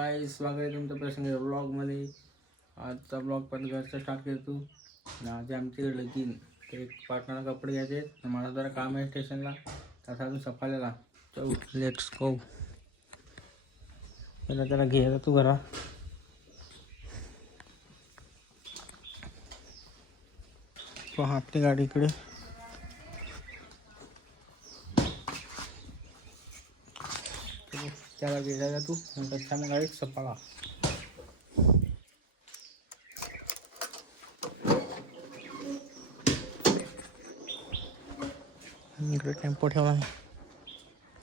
गाईस, स्वागत आहे तुमचं प्रसंग ब्लॉगमध्ये. आजचा ब्लॉग पण घरचा स्टार्ट करतो. आज आमच्याकडे लगीन ते एक पार्टनरला कपडे घ्यायचे आहेत. मला जरा काम आहे स्टेशनला, तसा अजून सफायला चल लेट्स गो. पहिला त्याला घ्यायला तू घरा. पहा आपली गाडी इकडे. त्याला गेला तू त्याच्या मग गाडी सपाला. इकडे टेम्पो ठेवला आहे.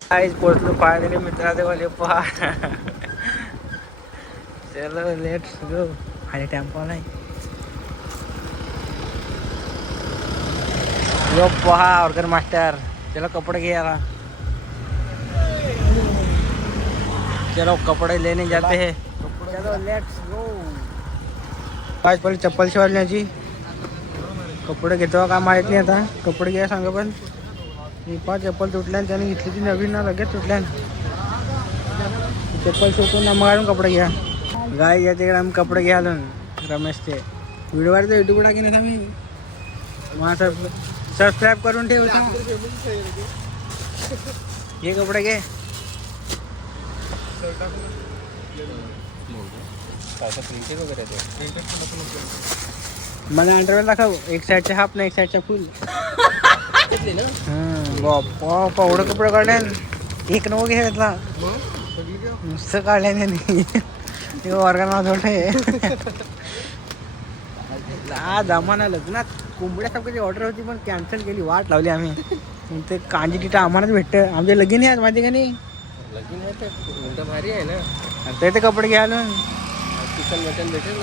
काहीच पोचलो फायनली मित्राचे वाले पहा. चलो लेट्स गो. खाली टेम्पो नाही यो पहा ऑर्गन मास्टर. चलो कपड़े घ्यायला. चलो कपड़े लेने जाते हैं. चलो लेट्स गो. आज पहिले चप्पल शिवायची. कपडे घेतो का माहित नाही आता. कपडे घ्या सांगा पण मी 5 चप्पल तुटल्या त्याने घेतली ती नवीन ना लगेच तुटल्या. चप्पल शिवतो ना मग कपडे घ्या. गाय या तिकडे आम्ही कपडे घ्यायला रमेशचे व्हिडिओवर तर युट्यूब टाकीन ना मी. माझं सबस्क्राईब करून ठेव. हे कपडे घे. मला अंडरवेअर दाखव. एक साईडचे हाफ ना एक साईडच्या फुल. बाप्पा एवढं कपडे काढले. एक नवं घेतला नुसतं काढल्या नाही. वर्गाला थोडे जमाना लग्नात कोंबड्यासारखी ऑर्डर होती पण कॅन्सल केली. वाट लावली आम्ही. ते कांजी तिथं आम्हालाच भेटतं. आमचे लगीन आहे माहिती का नाही. लगीन आहे तर भारी आहे ना. ते कपडे घ्यायला चिकन मटन भेटेल.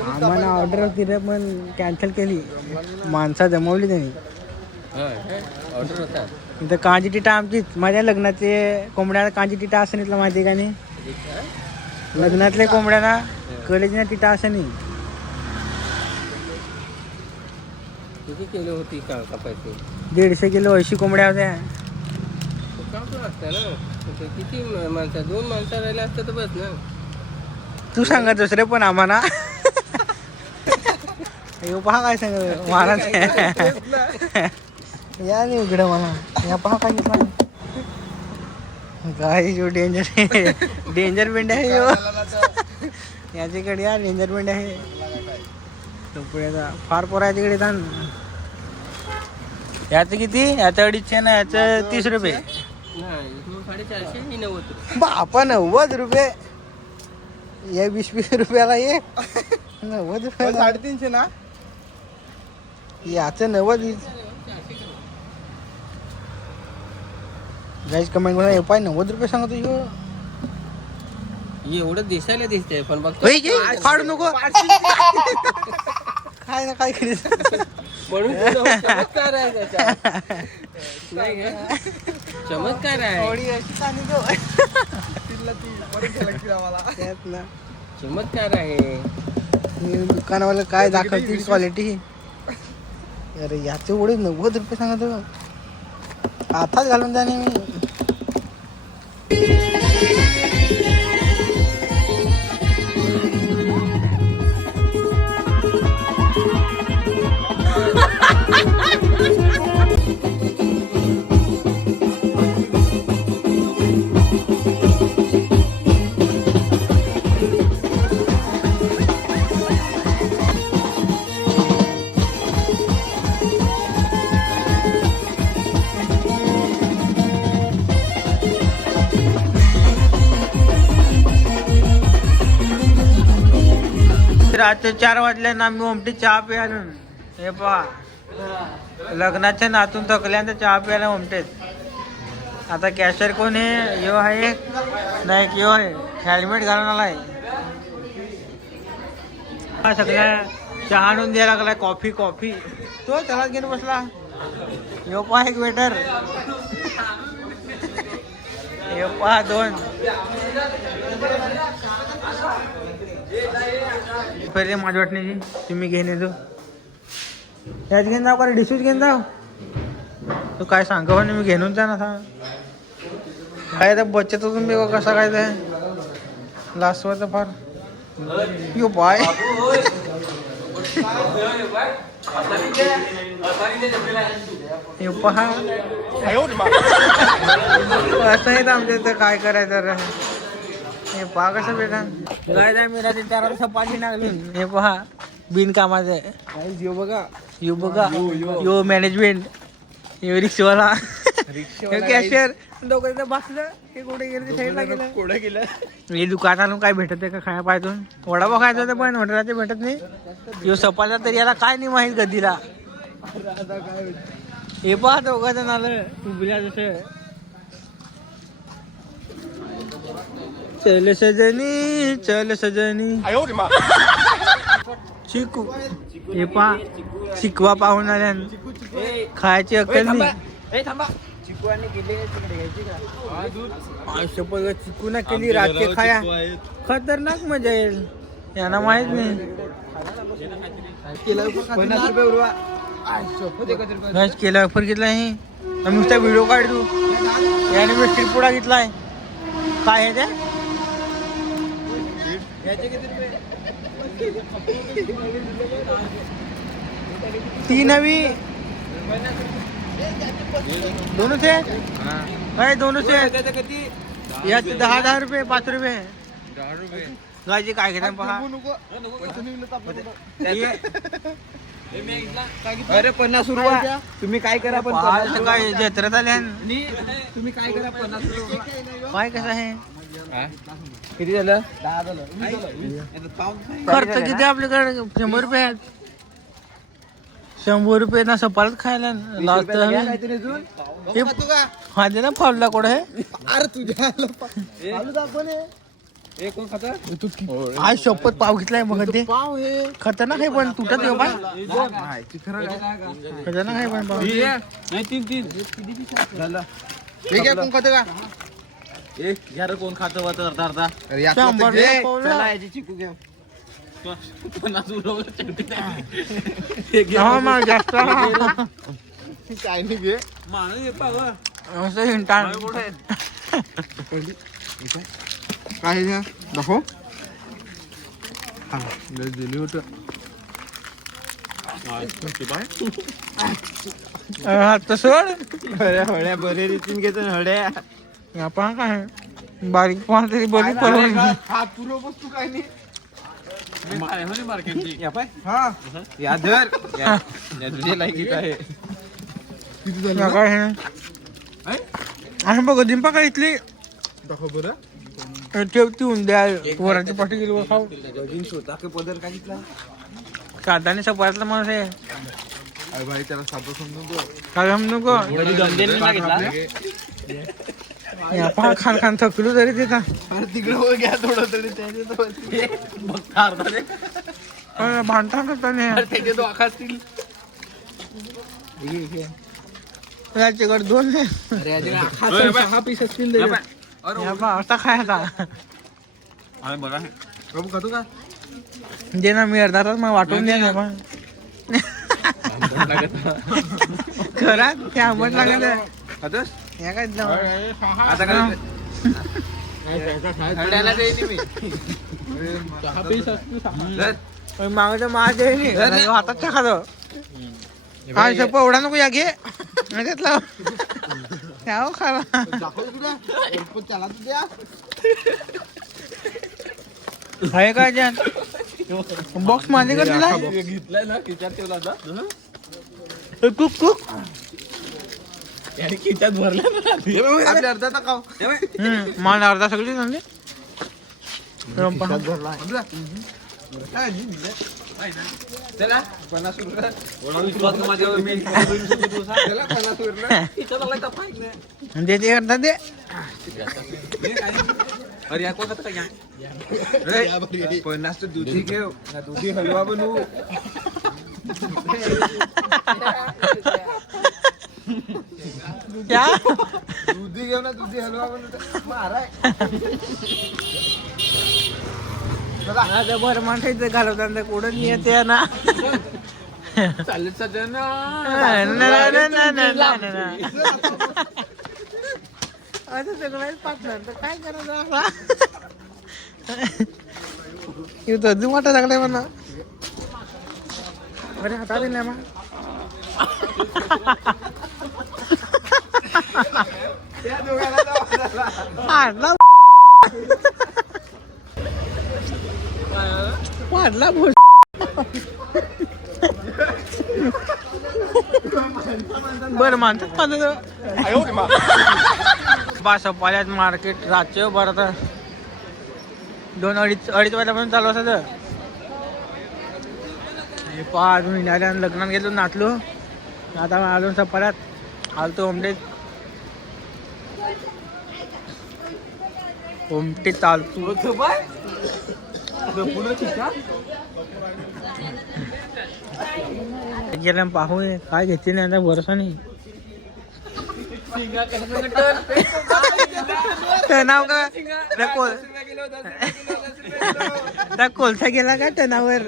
आम्हाला ऑर्डर होती रे पण कॅन्सल केली. माणसा जमवली त्यांनी. ऑर्डर होता इथं कांजी टिटा आमचीच. माझ्या लग्नाचे कोंबड्याला कांजी टिटा असं नाही माहिती का नाही. लग्नातल्या कोंबड्याला कलेजीना टिटा असं नाही. किती किलो होती का कापायची. 150 किलो अशी कोंबड्या होत्या. किती माणसं 2 माणसं राहिले असतं तर बस ना. तू सांगा दुसरे पण आम्हाला. पहा काय सांग महाराज. या नाही उघडं मला. या पहा काय घेतला काय. जो डेंजर बेंड आहे याच्याकडे. या डेंजर बेंड आहे कपड्याचा. फार पोरा आहे तिकडे. याचं किती. याचं 250 ना. याचं 30 रुपये. 450 बापा 90 रुपये. या 20 रुपयाला एक 90 रुपये. 350 ना. याचं 90. गाईज कमेंट करा. पाय 90 रुपये सांगतो. एवढं दिसायला दिसतंय पण बघतो फाडू नको. काय ना काय केली चमत्कार आहे त्याचा. चमत्कार आहे. चमत्कार आहे. दुकानावाला काय दाखवतील क्वालिटी. अरे याचे एवढे 90 रुपये सांगतो. हातात घालून जाणे मी. रात्री 4 वाजल्या ना. मी ओमटी चहा प्यायला. हे पहा लग्नाच्या नातून थकल्यानंतर चहा प्यायला ओमटेत. आता कॅशर कोण आहे. यो आहे नाही यो आहे. हेल्मेट घालून आलाय. हा सगळ्या चहा आणून द्यायला लागलाय. कॉफी तो त्यालाच घेऊन बसला. यो पहा एक वेटर. यो पहा 2. पहिले माझ्या वाटण्याची तुम्ही घेऊन येतो. त्याच घेऊन जाऊ का डिशूच घेऊन जाऊ. तू काय सांगा मी घेऊन जा ना. काय तर बचत तुम्ही कसा काय ते. लासवाचा फार यो बाय हे पहा असं आहे आमच्या इथं काय करायचं हे पहा कसं बेटा काय मी रात्री त्याला सपाटी लागली हे पहा बिनकामाचं यो बघा यो मॅनेजमेंट यो रिक्षावाला कॅशियर दोघं बसलं हे कुठे गेलं साईडला गेलं कुठे गेलं हे दुकानाला काय भेटत आहे का खाया पाहिजून वडापाव खायचं होतं पण हॉटेलात भेटत नाही यो सपाचा तरी याला काय नाही माहित गदीला हे पहा दोघं आलं उभल्या जसं चल सजनी चिकू हे पहा चिकवा पाहून आल्या खायची अक्कल नाही चिकू ना केली रातचे खाया खतरनाक मजा येईल यांना माहित नाही केला ऑफर घेतला हे नुसता व्हिडिओ काढ तू याने मी स्ट्रीट पुडा घेतलाय काय आहे त्या ती नवी दोनों थे भाई दोनों से या 10 रुपये 5 रुपये गाजी काय घेता पहा अरे 50 रुपये तुम्ही काय करा पण काय जत्रेत आल्या तुम्ही काय करा 50 रुपये काय कसं आहे किती झालं खर्च किती आपल्याकडे 100 रुपये आहेत 100 रुपये ना सपालच खायला लास्ट हा दे ना फावला कोड आहे अरे तुझ्या आज शपथ पाव घेतलाय मग ते खतरनाक आहे पण तुटत येऊ पाय खतरनाक आहे पण पाव कोण खातं का यार कोण खातं वाटत अर्धा याची चिकू घ्या 50 जास्त काय नाही घे असं हिंटा काय घ्या दाखव दिली होत सोड हळ्या बरे रीतीन घेतो हळ्या आपण काय बारीक पाहून तरी बरी परवडली हात पुरो वस्तू काय नाही या धर या तुझे लायकीत आहे किती झालं काय आणि बघ दिंपा काय इथली दाखव बरं ठेवती उंद्या वराची पाठी गेली खाऊ जीन्स होता का पदर काय घेतला साधाने सपायतला माणूस आहे अरे भाई त्याला साधं समजून दो काय समजू को पहा खान खान थकलो तरी तिथं तिकडे घ्या थोडं तरी भांडता करता त्याचे तो आखासतील याच्याकडे 2 6 पीस असतील असा खायचा बघा प्रभू खातो का दे ना मी अर्धा तास मग वाटून दे ना पण खरा ते आंबट लागत खातोस या काय आता काय मागचं माझ हातात खातो हा शप्पा एवढा नको या घे घेतला त्या खाला आहे काय जान बॉक्स माझे कर दिला घेतलाय ना खिचात ठेवला कुक कुक खिचात भरला अर्धा टाकाव मला अर्धा सगळी झाली चला 50 दे ते अर्धा दे अरे या कोण खाता घ्या 50 दुधी घेऊ दुधी हलवा बनवू क्या दुधी घेऊ ना दुधी हलवा बनवू माराय भर माणसाचं घालवताना कुठं येते ना चालेल सजन असं सगळं पाठणार तर काय करायचं इथं अजून वाटत लागलाय म्हणा. अरे हातात नाही मग वाढला भोस. बरं माणसं बस पाल्यात मार्केट रातचे बरं तर 2-2:30 वाजल्यापासून चालू असं. हे पहा अजून येणाऱ्या लग्नात गेलो नाचलो. आता अजून सपाऱ्यात आलतो ओमटे चालतो. गेल्या पाहू काय घेतले नाही आता भरोसा नाही. टनाव का कोलसा गेला का टनावर.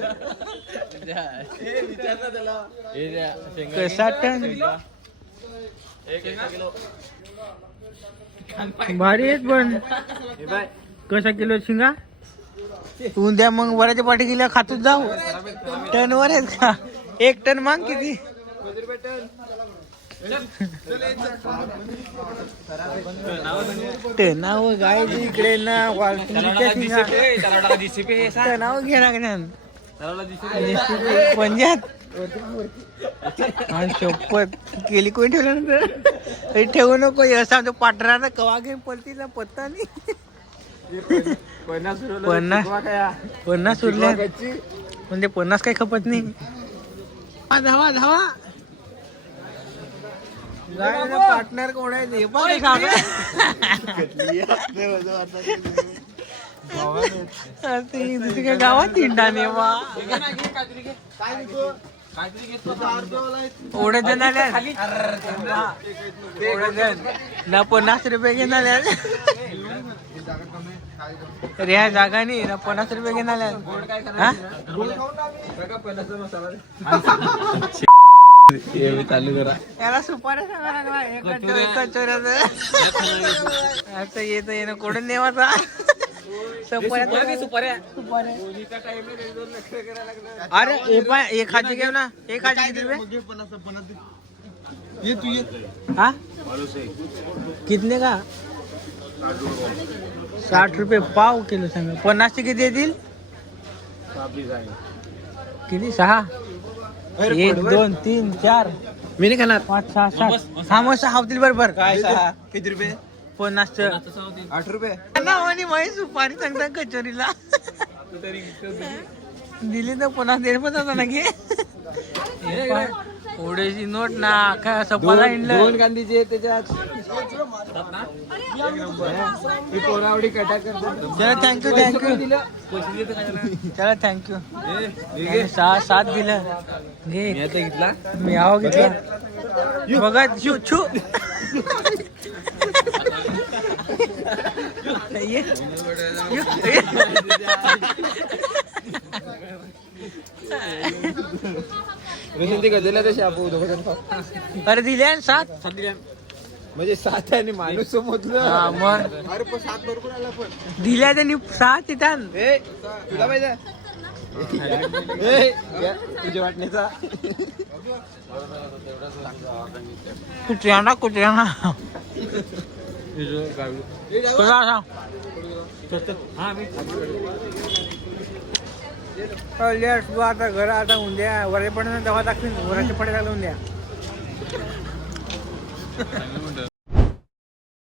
कसा टन भारी आहेत पण कसा किलो शिंगा. उद्या मग वराच्या पाठी गेल्या खातूच जाऊ. टनवर आहेत का 1 टन माग किती. टनाव गाय इकडे ना टनाव घेणार पंजाब शपथ केली कोणी ठेवल्यानंतर ठेवू नको असं आमच्या पाटरानं कवा घेऊन पलतीला पत्ता नाही. 50 उरल्या म्हणजे 50 काही खपत नाही. धावा धावा पार्टनर कोण आहे दुसरी काय गावात तिंडाने ओढे जण आल्या ना 50 रुपये घेऊन आल्या. अरे ह्या जागा नाही ना 50 रुपये घेऊन आल्या. चालू करा याला सुपाऱ्या सांगा लागला कचोऱ्याचं असं येत येणं कोण नेवाचा. अरे एक खाजी घेऊ ना. एक खाजी किती रुपये हा कितने का 60 रुपये पाव किलो सांगा. 50 किती येतील किती 6 1 2 3 4 मी नाही खाणार. 5 6 7 हा मग 6 होतील बरोबर. काय 6 किती रुपये 50 8 रुपये आणि मग सुपारी सांगता कचोरीला दिली तर 50-1.5 ना घे. थोडीशी नोट ना काय सपाला इंडलं 2 गांधीचे त्याच्यात पोरावडी कटा करतो. चला थँक्यू चला थँक्यू. 6-7 दिलं घे. घेतला मी आहो घेतला बघा छू छू दिला तसे आपण अरे दिले 7 म्हणजे 7 आणि माणूस समजलं. मग अरे पण 7 बरोबर आला पण दिल्या त्यांनी 6 तिथं. तुला पाहिजे तुझ्या वाटण्याचा कुठ्याना लेट तू आता घर आता उद्या वरे पण दवा टाकतील वराचे पडे झालं उद्या.